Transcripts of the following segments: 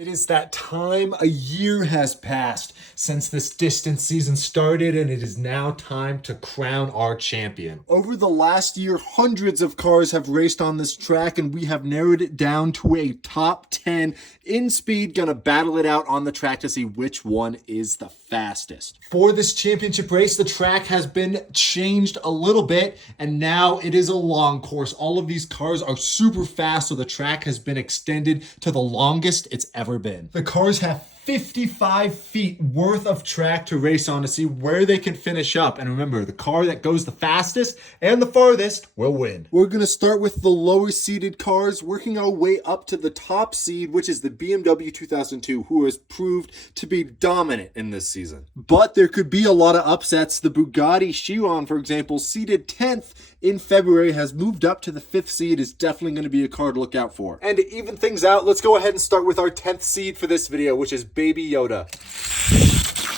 It is that time. A year has passed since this distance season started, and it is now time to crown our champion. Over the last year, hundreds of cars have raced on this track, and we have narrowed it down to a top 10 in speed. Gonna battle it out on the track to see which one is the fastest. For this championship race, the track has been changed a little bit, and now it is a long course. All of these cars are super fast, so the track has been extended to the longest it's ever been. The cars have 55 feet worth of track to race on to see where they can finish up. And remember, the car that goes the fastest and the farthest will win. We're going to start with the lower seeded cars, working our way up to the top seed, which is the BMW 2002, who has proved to be dominant in this season. But there could be a lot of upsets. The Bugatti Chiron, for example, seeded 10th in February, has moved up to the 5th seed, is definitely going to be a car to look out for. And to even things out, let's go ahead and start with our 10th seed for this video, which is Baby Yoda.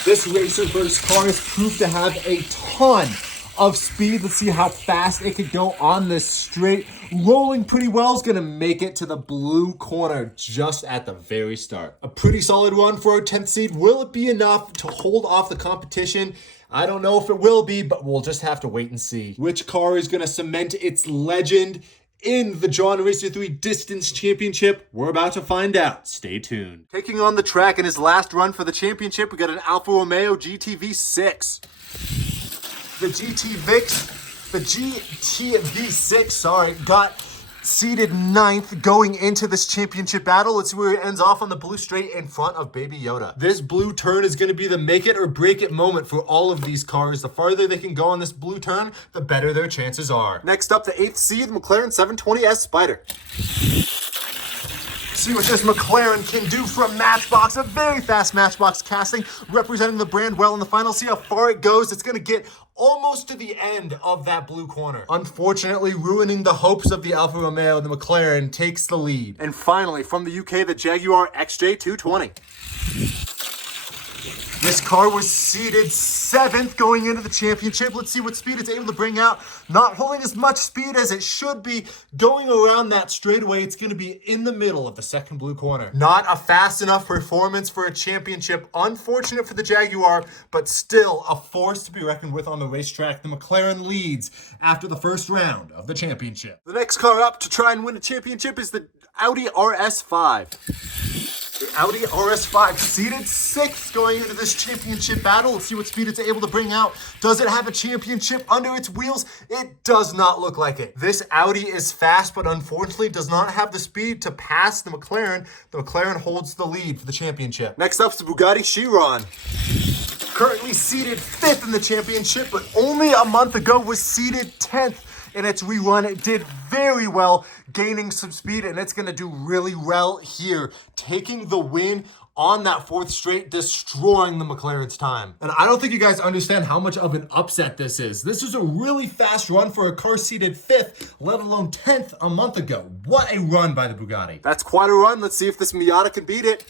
This racer versus car has proved to have a ton of speed. Let's see how fast it could go on this straight. Rolling pretty well, is going to make it to the blue corner just at the very start. A pretty solid run for our 10th seed. Will it be enough to hold off the competition? I don't know if it will be, but we'll just have to wait and see. Which car is going to cement its legend in the John Racer 3 Distance Championship? We're about to find out. Stay tuned. Taking on the track in his last run for the championship, we got an Alfa Romeo GTV6. The GTV6, got seeded 9th going into this championship battle. Let's see where it ends off on the blue straight in front of Baby Yoda. This blue turn is going to be the make it or break it moment for all of these cars. The farther they can go on this blue turn, the better their chances are. Next up, the 8th seed, McLaren 720S Spider. See what this McLaren can do from Matchbox. A very fast Matchbox casting, representing the brand well in the final. See how far it goes. It's going to get almost to the end of that blue corner. Unfortunately, ruining the hopes of the Alfa Romeo, the McLaren takes the lead. And finally, from the UK, the Jaguar XJ220. This car was seeded 7th going into the championship. Let's see what speed it's able to bring out. Not holding as much speed as it should be. Going around that straightaway, it's going to be in the middle of the second blue corner. Not a fast enough performance for a championship. Unfortunate for the Jaguar, but still a force to be reckoned with on the racetrack. The McLaren leads after the first round of the championship. The next car up to try and win a championship is the Audi RS5. The Audi RS5 seeded 6th going into this championship battle. Let's see what speed it's able to bring out. Does it have a championship under its wheels? It does not look like it. This Audi is fast, but unfortunately does not have the speed to pass the McLaren. The McLaren holds the lead for the championship. Next up is the Bugatti Chiron. Currently seeded 5th in the championship, but only a month ago was seeded 10th. In its rerun, it did very well, gaining some speed, and it's going to do really well here, taking the win on that 4th straight, destroying the McLaren's time. And I don't think you guys understand how much of an upset this is. This is a really fast run for a car seeded 5th, let alone 10th a month ago. What a run by the Bugatti. That's quite a run. Let's see if this Miata can beat it.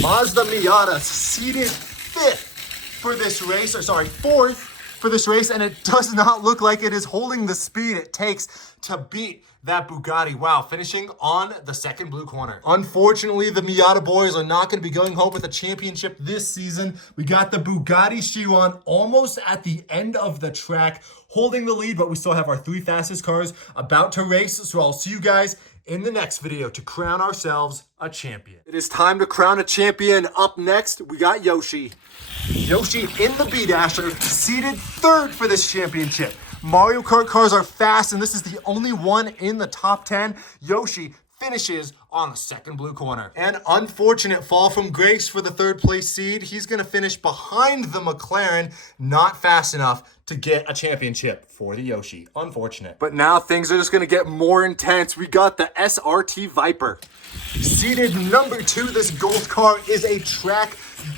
Mazda Miata seeded 5th for this race, 4th. For this race, and it does not look like it is holding the speed it takes to beat that Bugatti. Wow, finishing on the second blue corner. Unfortunately, the Miata boys are not going to be going home with a championship this season. We got the Bugatti Chiron almost at the end of the track, holding the lead, but we still have our 3 fastest cars about to race. So I'll see you guys in the next video to crown ourselves a champion. It is time to crown a champion. Up next, we got Yoshi. Yoshi in the B-Dasher, seeded 3rd for this championship. Mario Kart cars are fast, and this is the only one in the top 10. Yoshi finishes on the second blue corner. An unfortunate fall from grace for the 3rd place seed. He's going to finish behind the McLaren, not fast enough to get a championship for the Yoshi. Unfortunate. But now things are just going to get more intense. We got the SRT Viper. Seated number 2, this gold car is a track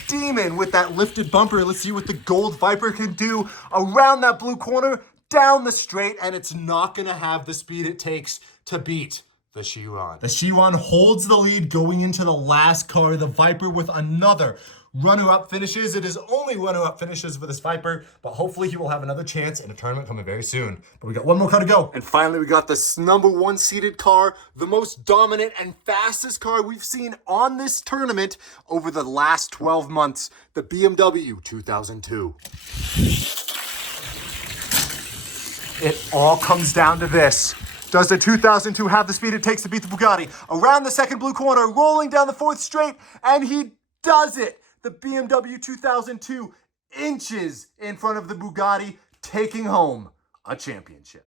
demon with that lifted bumper. Let's see what the gold Viper can do around that blue corner, down the straight, and it's not going to have the speed it takes to beat the Chiron. The Chiron holds the lead going into the last car. The Viper with another runner-up finishes. It is only runner-up finishes for this Viper, but hopefully he will have another chance in a tournament coming very soon. But we got one more car to go. And finally, we got this number 1 seeded car, the most dominant and fastest car we've seen on this tournament over the last 12 months, the BMW 2002. It all comes down to this. Does the 2002 have the speed it takes to beat the Bugatti? Around the second blue corner, rolling down the 4th straight, and he does it. The BMW 2002 inches in front of the Bugatti, taking home a championship.